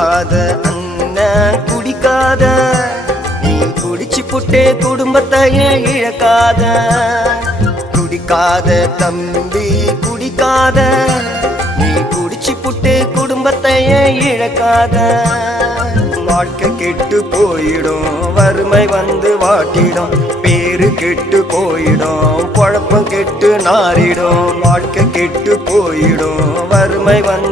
குடிக்காத அண்ணன் குடிக்காத, நீ குடிச்சு புட்டே குடும்பத்தையே இழக்காத. குடிக்காத தம்பி குடிக்காத, நீ குடிச்சு புட்டு குடும்பத்தையே இழக்காத. வாழ்க்கை கெட்டு போயிடும், வறுமை வந்து வாட்டிடும், பேரு கெட்டு போயிடும், பொழப்பம் கெட்டு நாரிடும். வாழ்க்கை கெட்டு போயிடும், வறுமை வந்து